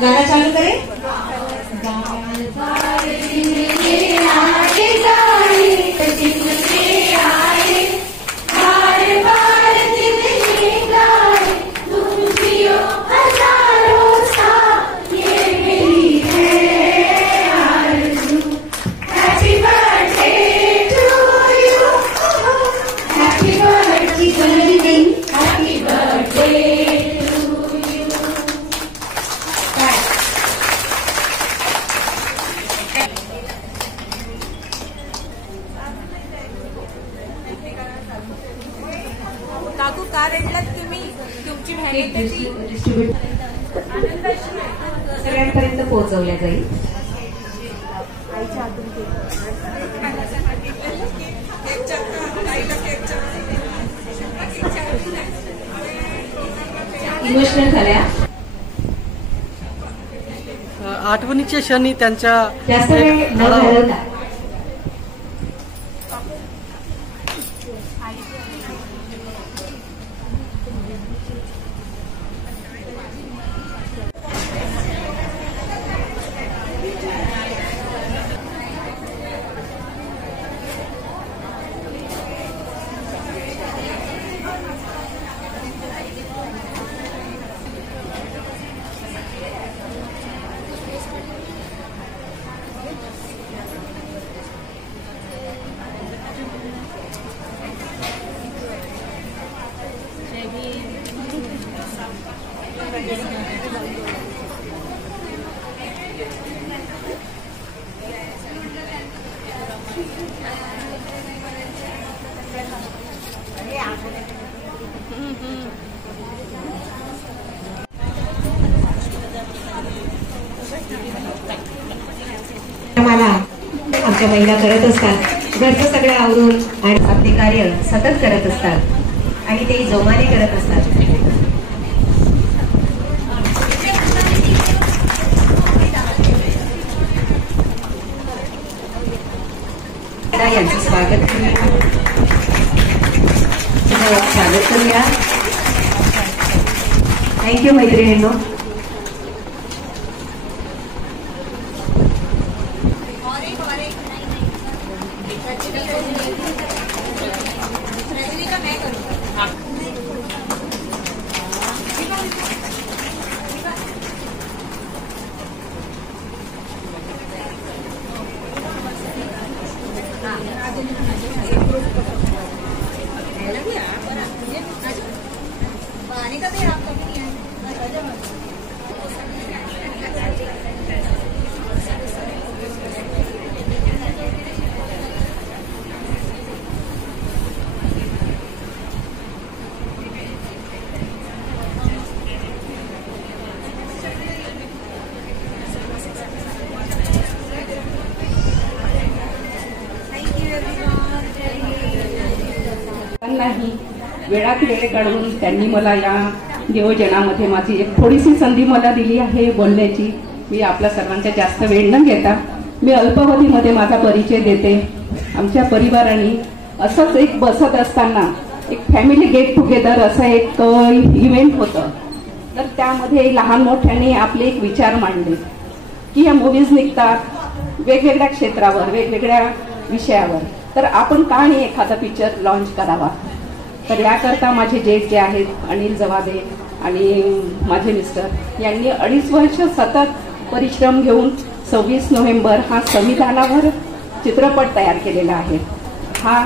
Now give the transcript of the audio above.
गाना चालू करें। काकू का रडलात तुम्ही? तुमची सगळ्यांपर्यंत पोहोचवल्या जाईल। इमोशनल झाल्या। आठवणीच्या क्षणी त्यांच्या जास्त वेळ न घालवता मला आमच्या महिला करत असतात, घरचं सगळं आवरून आणि आपले कार्य सतत करत असतात आणि ते जोमाने करत असतात। यांचं स्वागत करूया। थँक्यू मैत्रिणींनो। नाही वेळात वेळ काढून त्यांनी मला या नियोजनामध्ये माझी एक थोडीशी संधी मला दिली आहे बोलण्याची। मी आपल्या सर्वांचा जास्त वेळ न घेता मी अल्पावधीमध्ये माझा परिचय देते। आमच्या परिवाराने असंच एक बसत असताना एक फॅमिली गेट टुगेदर असं एक इव्हेंट होतं, तर त्यामध्ये लहान मोठ्यांनी आपले एक विचार मांडले की या मूव्हीज निघतात वेगवेगळ्या क्षेत्रावर वेगवेगळ्या विषयावर, तर आपण का नाही एखादा पिक्चर लॉन्च करावा। तर याकरता माझे जेठ जे आहेत अनिल जवादे आणि माझे मिस्टर यांनी 2.5 वर्ष सतत परिश्रम घेऊन 26 नोव्हेंबर हा संविधानावर चित्रपट तयार केलेला आहे। हा